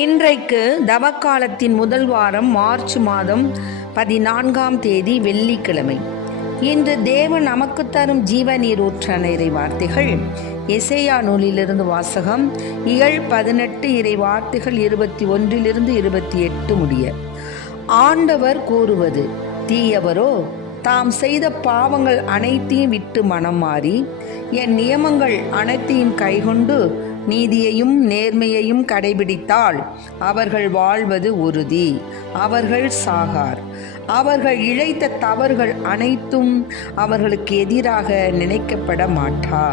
இன்றைக்கு தவக்காலத்தின் முதல் வாரம் மார்ச் மாதம் 14ஆம் தேதி வெள்ளிக்கிழமை. இன்று தேவன் நமக்கு தரும் ஜீவ நீரூற்றான இறை வார்த்தைகள் எசேயா நூலிலிருந்து வாசகம். இயல் 18 இறை வார்த்தைகள் 21 28 முடிய. ஆண்டவர் கூறுவது: தீயவரோ தாம் செய்த பாவங்கள் அனைத்தையும் விட்டு மனம் மாறி என் நியமங்கள் அனைத்தையும் கைக்கொண்டு நீதியையும் நேர்மையையும் கடைபிடித்தால் அவர்கள் வாழ்வது உறுதி, அவர்கள் சாகார். அவர்கள் இழைத்த தவறுகள் அனைத்தும் அவர்களுக்கு எதிராக நினைக்கப்பட மாட்டா.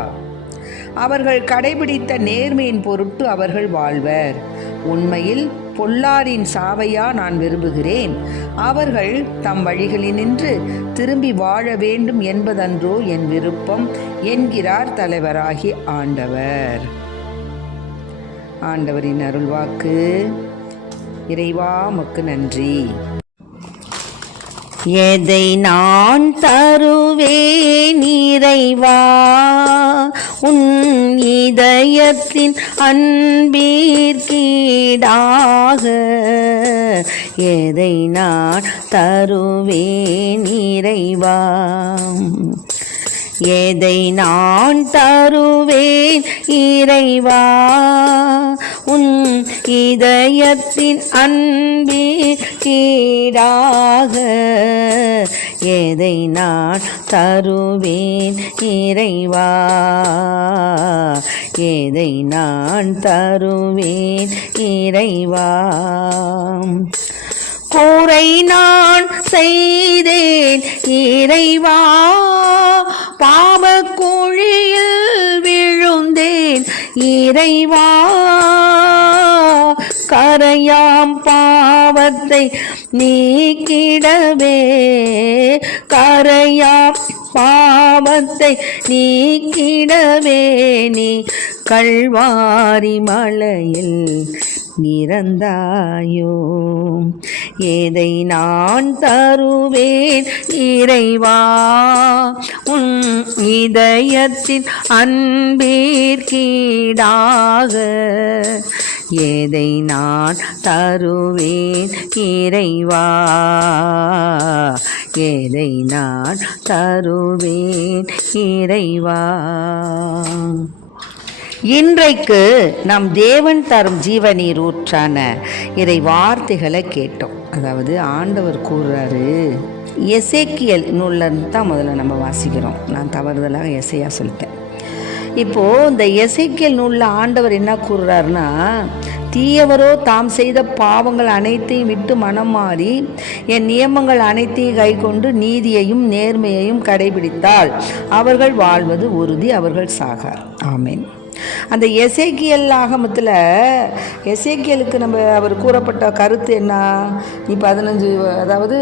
அவர்கள் கடைபிடித்த நேர்மையின் பொருட்டு அவர்கள் வாழ்வர். உண்மையில் பொல்லாரின் சாவையா நான் விரும்புகிறேன். அவர்கள் தம் வழிகளினின்று திரும்பி வாழ வேண்டும் என்பதன்றோ என் விருப்பம் என்கிறார் தலைவராகி ஆண்டவர். ஆண்டவரின் அருள்வாக்கு. இறைவா உமக்கு நன்றி. எதை நான் தருவேன் இறைவா உன் இதயத்தின் அன்பிற்கீடாக? எதை நான் தருவேன் இறைவா? எதை நான் தருவேன் இறைவா உன் இதயத்தின் அன்பிற்கீடாக? எதை நான் தருவேன் இறைவா? எதை நான் தருவேன் இறைவா? கூரை நான் செய்தேன் இறைவா, பாவக்குழியில் விழுந்தேன் இறைவா. கரையாம் பாவத்தை நீக்கிடவே, கரையாம் பாவத்தை நீக்கிடவே நீ கல்வாரி மலையில் இறந்தாயோ. எதை நான் தருவேன் இறைவா உன் இதயத்தின் அன்பிற்கீடாக? எதை நான் தருவேன் இறைவா? எதை நான் தருவேன் இறைவா? இன்றைக்கு நம் தேவன் தரும் ஜீவநீர் ஊற்றான இறை வார்த்தைகளை கேட்டோம். அதாவது ஆண்டவர் கூறுறாரு, எசேக்கியல் நூலில் தான் முதல்ல நம்ம வாசிக்கிறோம். நான் தவறுதலாக எசையா சொல்லிட்டேன். இப்போது இந்த எசேக்கியல் நூலில் ஆண்டவர் என்ன கூறுறாருன்னா, தீயவரோ தாம் செய்த பாவங்கள் அனைத்தையும் விட்டு மனம் மாறி என் நியமங்கள் அனைத்தையும் கைக்கொண்டு நீதியையும் நேர்மையையும் கடைபிடித்தால் அவர்கள் வாழ்வது உறுதி, அவர்கள் சாகார். ஆமேன். அந்த எசேக்கியல் ஆகமத்தில் எசேக்கியலுக்கு அவர் கூறப்பட்ட கருத்து என்ன? நீ 15, அதாவது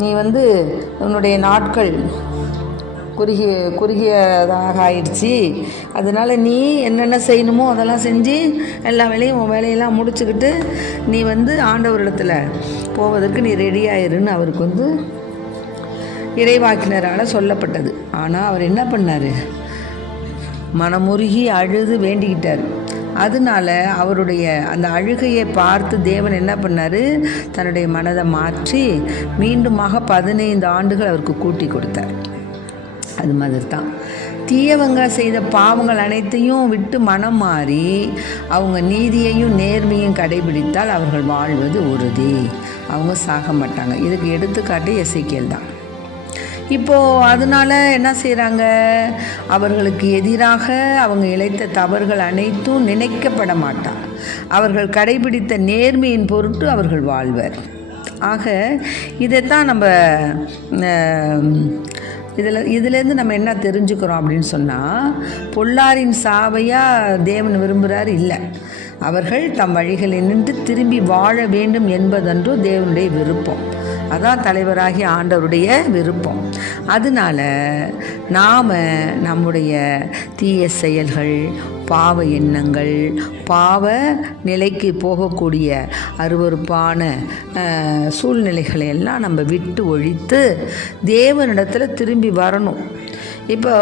நீ உன்னுடைய நாட்கள் குறுகியதாக ஆயிடுச்சு. அதனால் நீ என்னென்ன செய்யணுமோ அதெல்லாம் செஞ்சு எல்லா வேலையும் உன் வேலையெல்லாம் முடிச்சுக்கிட்டு நீ ஆண்டவரிடத்தில் போவதற்கு நீ ரெடியாயிருன்னு அவருக்கு இறைவாக்கினரால் சொல்லப்பட்டது. ஆனால் அவர் என்ன பண்ணார்? மனமுருகி அழுது வேண்டிக்கிட்டார். அதனால அவருடைய அந்த அழுகையை பார்த்து தேவன் என்ன பண்ணார்? தன்னுடைய மனதை மாற்றி மீண்டுமாக 15 ஆண்டுகள் அவருக்கு கூட்டி கொடுத்தார். அது மாதிரி தான் தீயவங்க செய்த பாவங்கள் அனைத்தையும் விட்டு மனம் மாறி அவங்க நீதியையும் நேர்மையும் கடைபிடித்தால் அவர்கள் வாழ்வது உறுதி, அவங்க சாக மாட்டாங்க. இதுக்கு எடுத்துக்காட்டு எசேக்கியேல் தான். இப்போது அதனால் என்ன செய்கிறாங்க? அவர்களுக்கு எதிராக அவங்க இழைத்த தவறுகள் அனைத்தும் நினைக்கப்பட மாட்டார். அவர்கள் கடைபிடித்த நேர்மையின் பொருட்டு அவர்கள் வாழ்வர். ஆக இதைத்தான் நம்ம இதிலேருந்து நம்ம என்ன தெரிஞ்சுக்கிறோம் அப்படின்னு சொன்னால், பொல்லாரின் சாவையாக தேவன் விரும்புகிறார் இல்லை. அவர்கள் தம் வழிகளில் நின்று திரும்பி வாழ வேண்டும் என்பதன்றோ தேவனுடைய விருப்பம். அதான் தலைவராகி ஆண்டவருடைய விருப்பம். அதனால் நாம் நம்முடைய தீய செயல்கள், பாவ எண்ணங்கள், பாவ நிலைக்கு போகக்கூடிய அருவருப்பான சூழ்நிலைகளை எல்லாம் நம்ம விட்டு ஒழித்து தேவனிடத்தில் திரும்பி வரணும். இப்போ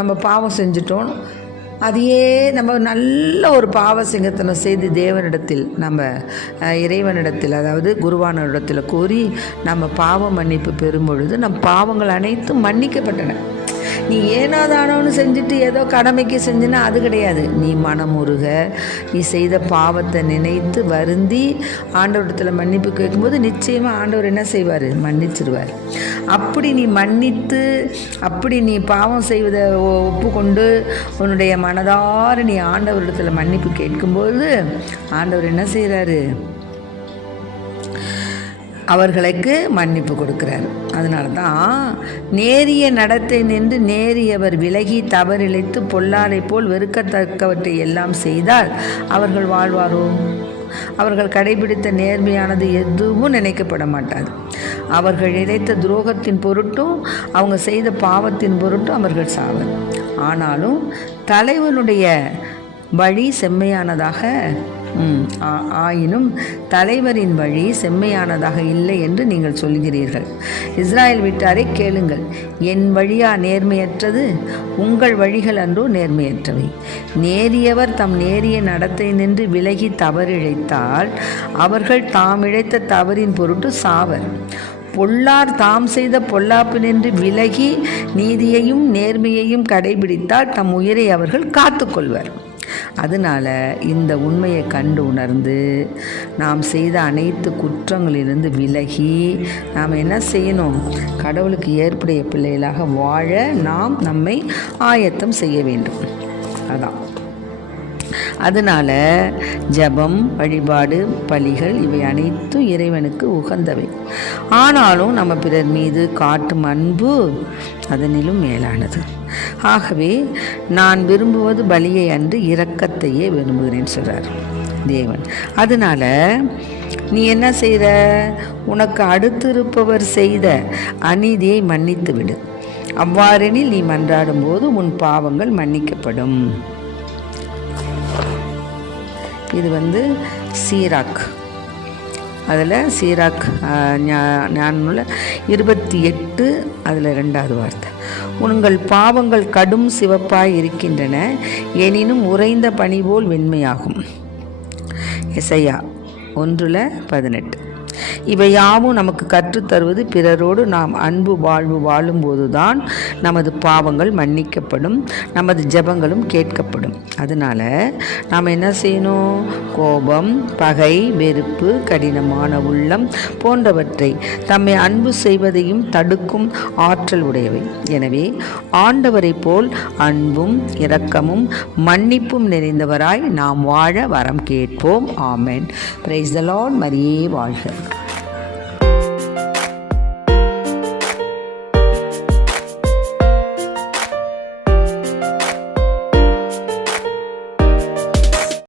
நம்ம பாவம் செஞ்சிட்டோம், அதையே நம்ம நல்ல ஒரு பாவ சிங்கத்தனை செய்து தேவனிடத்தில் நம்ம இறைவனிடத்தில் அதாவது குருவானவரிடத்தில் கூறி நம்ம பாவ மன்னிப்பு பெறும் பொழுது நம் பாவங்கள் அனைத்தும் மன்னிக்கப்பட்டன. நீ ஏனாதானோன்னு செஞ்சுட்டு ஏதோ கடமைக்கு செஞ்சுன்னா அது கிடையாது. நீ மனமுருக நீ செய்த பாவத்தை நினைத்து வருந்தி ஆண்டவரிடத்தில் மன்னிப்பு கேட்கும்போது நிச்சயமாக ஆண்டவர் என்ன செய்வார்? மன்னிச்சிடுவார். அப்படி நீ மன்னித்து அப்படி நீ பாவம் செய்வதை ஒப்புக்கொண்டு உன்னுடைய மனதார நீ ஆண்டவரிடத்தில் மன்னிப்பு கேட்கும்போது ஆண்டவர் என்ன செய்கிறாரு? அவர்களுக்கு மன்னிப்பு கொடுக்கிறார். அதனால தான் நேரிய நடத்தை நின்று நேரியவர் விலகி தவறிழைத்து பொல்லாரை போல் வெறுக்கத்தக்கவற்றை எல்லாம் செய்தால் அவர்கள் வாழ்வாரோ? அவர்கள் கடைபிடித்த நேர்மையானது எதுவும் நினைக்கப்பட மாட்டாது. அவர்கள் இழைத்த துரோகத்தின் பொருட்டும் அவங்க செய்த பாவத்தின் பொருட்டும் அவர்கள் சாவர். ஆனாலும் தலைவனுடைய வழி செம்மையானதாக ஆயினும் தலைவரின் வழி செம்மையானதாக இல்லை என்று நீங்கள் சொல்கிறீர்கள். இஸ்ராயேல் வீட்டாரை கேளுங்கள், என் வழியா நேர்மையற்றது? உங்கள் வழிகள் அன்றோ நேர்மையற்றவை. நேரியவர் தம் நேரிய நடத்தை நின்று விலகி தவறிழைத்தால் அவர்கள் தாம் இழைத்த தவறின் பொருட்டு சாவர். பொல்லார் தாம் செய்த பொல்லாப்பு நின்று விலகி நீதியையும் நேர்மையையும் கடைபிடித்தால் தம் உயிரை அவர்கள் காத்துக்கொள்வர். அதனால் இந்த உண்மையை கண்டு உணர்ந்து நாம் செய்த அனைத்து குற்றங்களிலிருந்து விலகி நாம் என்ன செய்யணும்? கடவுளுக்கு ஏற்புடைய பிள்ளைகளாக வாழ நாம் நம்மை ஆயத்தம் செய்ய வேண்டும். அதான் அதனால் ஜெபம், வழிபாடு, பலிகள் இவை அனைத்தும் இறைவனுக்கு உகந்தவை. ஆனாலும் நம்ம பிறர் மீது காட்டும் அன்பு அதனிலும் மேலானது. ஆகவே நான் விரும்புவது பலியை அன்று இரக்கத்தையே விரும்புகிறேன்னு சொல்கிறார் தேவன். அதனால் நீ என்ன செய்த? உனக்கு அடுத்திருப்பவர் செய்த அநீதியை மன்னித்து விடு. அவ்வாறெனில் நீ மன்றாடும் போது உன் பாவங்கள் மன்னிக்கப்படும். இது சீராக், அதில் சீராக் ஞானநூல் 28 அதில் 2வது வார்த்தை. உங்கள் பாவங்கள் கடும் சிவப்பாய் இருக்கின்றன, எனினும் உறைந்த பனி போல் வெண்மையாகும். எசையா 1:18. இவை யாவும் நமக்கு கற்றுத்தருவது பிறரோடு நாம் அன்பு வாழ்வு வாழும்போதுதான் நமது பாவங்கள் மன்னிக்கப்படும், நமது ஜெபங்களும் கேட்கப்படும். அதனால் நாம் என்ன செய்யணும்? கோபம், பகை, வெறுப்பு, கடினமான உள்ளம் போன்றவற்றை தம்மை அன்பு செய்வதையும் தடுக்கும் ஆற்றல் உடையவை. எனவே ஆண்டவரை போல் அன்பும் இரக்கமும் மன்னிப்பும் நிறைந்தவராய் நாம் வாழ வரம் கேட்போம். ஆமென். Praise the Lord. மரியே வாழ்க.